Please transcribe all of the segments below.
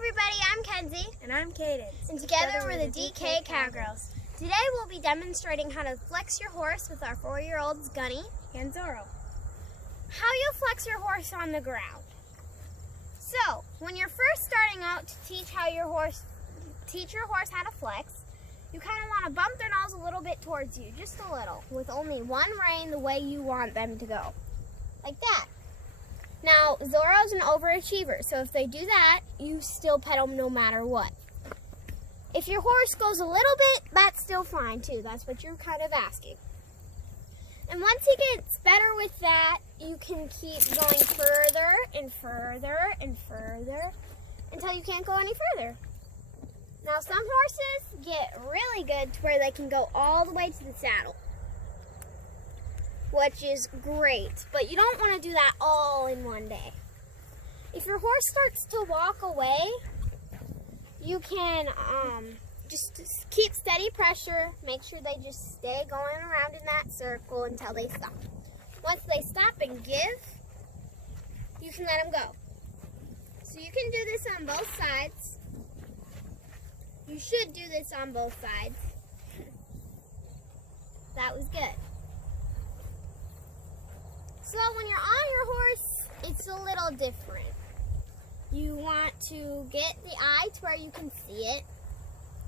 everybody, I'm Kenzie. And I'm Cadence. And together we're the DK Cowgirls. Today we'll be demonstrating how to flex your horse with our 4-year-olds Gunny And Zorro. How you flex your horse on the ground. So, when you're first starting out to teach your horse how to flex, you kind of want to bump their nose a little bit towards you, just a little, with only one rein the way you want them to go. Like that. Now, Zorro's an overachiever, so if they do that, you still pet them no matter what. If your horse goes a little bit, that's still fine too. That's what you're kind of asking. And once he gets better with that, you can keep going further and further and further until you can't go any further. Now, some horses get really good to where they can go all the way to the saddle, which is great, but you don't want to do that all in one day. If your horse starts to walk away, you can just keep steady pressure. Make sure they just stay going around in that circle until they stop. Once they stop and give, you can let them go. So you can do this on both sides. You should do this on both sides. That was good. So when you're on your horse, it's a little different. You want to get the eye to where you can see it,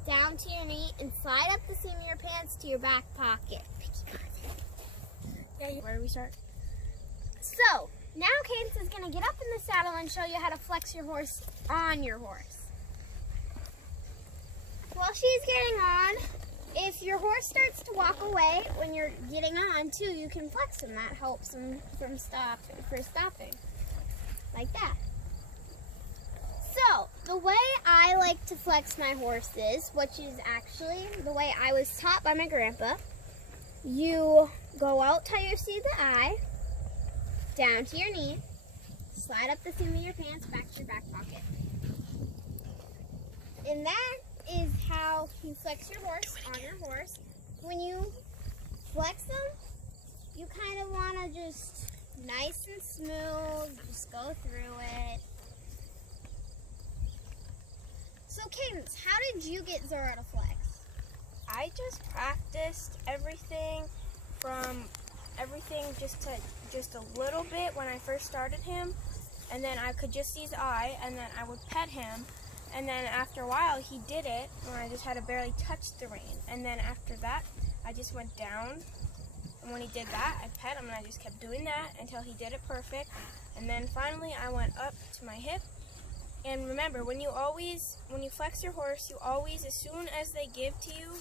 down to your knee, and slide up the seam of your pants to your back pocket. Where do we start? So, now Cadence is going to get up in the saddle and show you how to flex your horse on your horse. While she's getting on, if your horse starts to walk away when you're getting on too, you can flex him. That helps him from stopping. Like that. So, the way I like to flex my horses, which is actually the way I was taught by my grandpa, you go out till you see the eye, down to your knee, slide up the seam of your pants, back to your back pocket. And that is how you flex your horse on your horse. When you flex them, you kind of want to just nice and smooth, just go through it. So Cadence, how did you get Zorro to flex? I just practiced everything just a little bit when I first started him, and then I could just see his eye, and then I would pet him. And then after a while, he did it when I just had to barely touch the rein. And then after that, I just went down. And when he did that, I pet him, and I just kept doing that until he did it perfect. And then finally, I went up to my hip. And remember, when you flex your horse, you always, as soon as they give to you,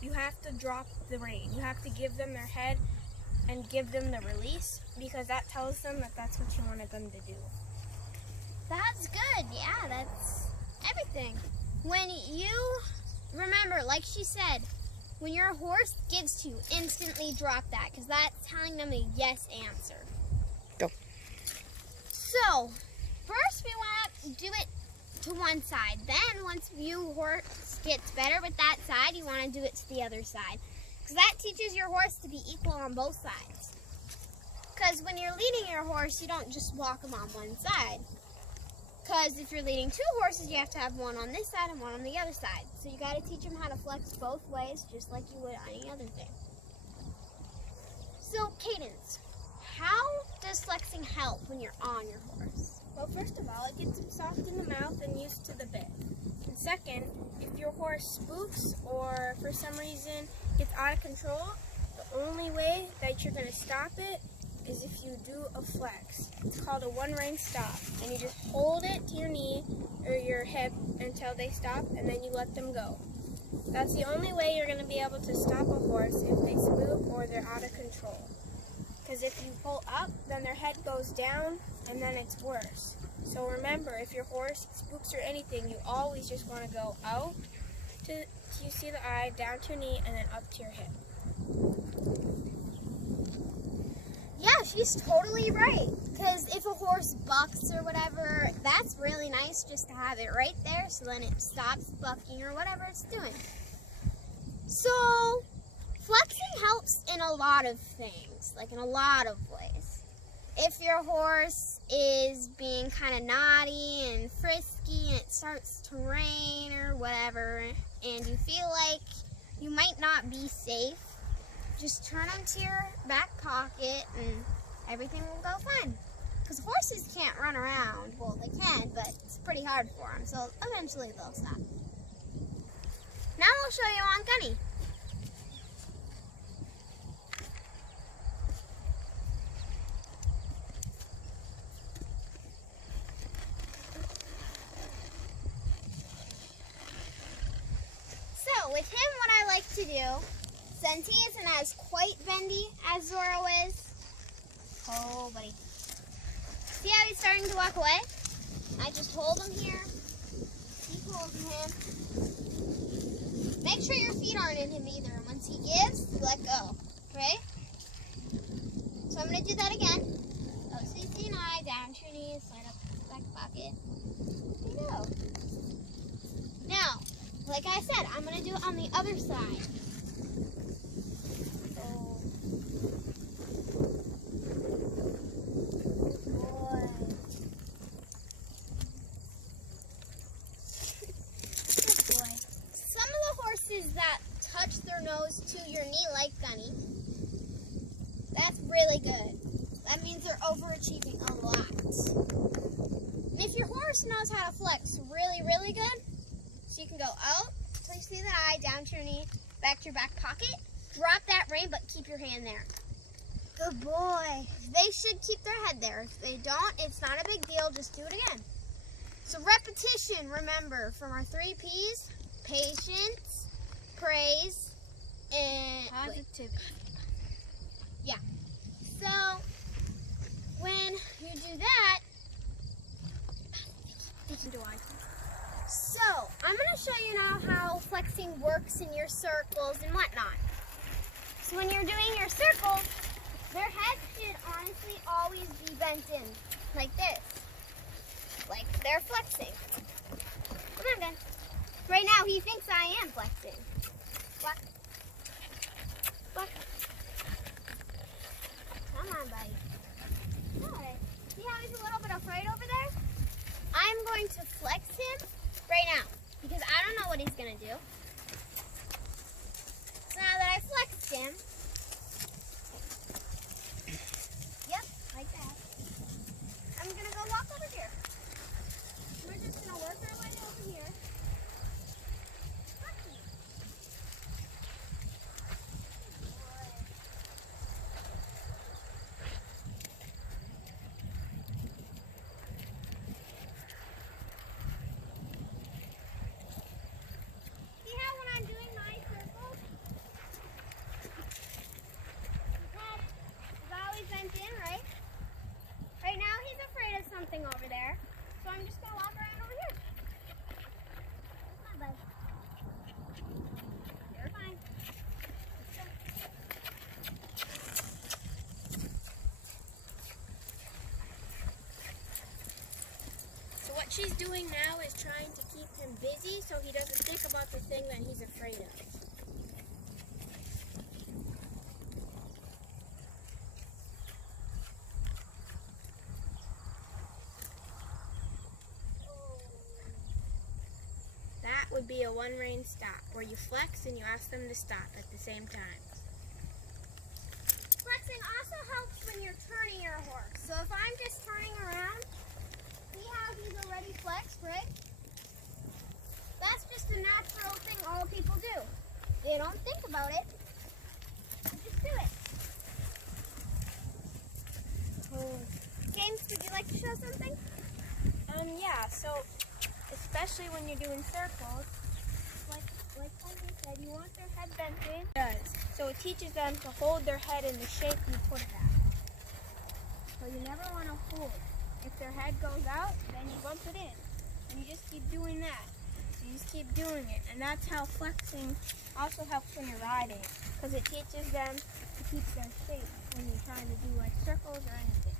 you have to drop the rein. You have to give them their head and give them the release, because that tells them that that's what you wanted them to do. That's good. Yeah, that's everything. When you remember, like she said, when your horse gives to you, instantly drop that, because that's telling them a yes answer. Go. So, first we want to do it to one side. Then, once your horse gets better with that side, you want to do it to the other side, because that teaches your horse to be equal on both sides. Because when you're leading your horse, you don't just walk them on one side. Because if you're leading two horses, you have to have one on this side and one on the other side. So you got to teach them how to flex both ways, just like you would any other thing. So, Cadence, how does flexing help when you're on your horse? Well, first of all, it gets them soft in the mouth and used to the bit. And second, if your horse spoofs or for some reason gets out of control, the only way that you're going to stop it is if you do a flex. It's called a one-rein stop, and you just hold it to your knee or your hip until they stop, and then you let them go. That's the only way you're going to be able to stop a horse if they spoof or they're out of control. Because if you pull up, then their head goes down, and then it's worse. So remember, if your horse spoofs or anything, you always just want to go out till you see the eye, down to your knee, and then up to your hip. Yeah, she's totally right. Because if a horse bucks or whatever, that's really nice just to have it right there so then it stops bucking or whatever it's doing. So, flexing helps in a lot of things, like in a lot of ways. If your horse is being kind of naughty and frisky rocky and it starts to rain or whatever, and you feel like you might not be safe, just turn them to your back pocket and everything will go fine. Because horses can't run around. Well, they can, but it's pretty hard for them, so eventually they'll stop. Now we'll show you on Gunny. So with him, what I like to do, since he isn't as quite bendy as Zorro is, oh buddy, see how he's starting to walk away? I just hold him here, keep holding him. Make sure your feet aren't in him either, and once he gives, you let go, okay? So I'm going to do that again. OCC and I, down to your knees, slide up the back pocket. There you go. Now, like I said, I'm going to do it on the other side. Oh. Boy. Good boy. Some of the horses that touch their nose to your knee like Gunny, that's really good. That means they're overachieving a lot. And if your horse knows how to flex really, really good, so you can go out till you see the eye, down to your knee, back to your back pocket, drop that rein, but keep your hand there. Good boy. They should keep their head there. If they don't, it's not a big deal. Just do it again. So repetition, remember, from our 3 Ps, patience, praise, and Positivity. Yeah. So when you do that, so I'm going to show you now how flexing works in your circles and whatnot. So when you're doing your circles, their head should honestly always be bent in, like this. Like they're flexing. Come on, Ben. Right now he thinks I am flexing. What? What? Come on, buddy. Good. See how he's a little bit afraid over there? I'm going to flex him right now because I don't know what he's going to do. So now that I flexed him, yep, like that, I'm going to go walk over here. We're just going to work our way over here. Something over there, so I'm just gonna walk around over here. Come on, bud. You're fine. So what she's doing now is trying to keep him busy so he doesn't think about the thing that he's afraid of. That would be a one-rein stop, where you flex and you ask them to stop at the same time. Flexing also helps when you're turning your horse. So if I'm just turning around, see how he's already flexed, right? That's just a natural thing all people do. They don't think about it. They just do it. Oh. James, would you like to show something? Yeah, so especially when you're doing circles, like Henry said, you want their head bent in. It does. So it teaches them to hold their head in the shape you put it at. So you never want to hold. If their head goes out, then you bump it in. And you just keep doing that. So you just keep doing it. And that's how flexing also helps when you're riding. Because it teaches them to keep their shape when you're trying to do like circles or anything.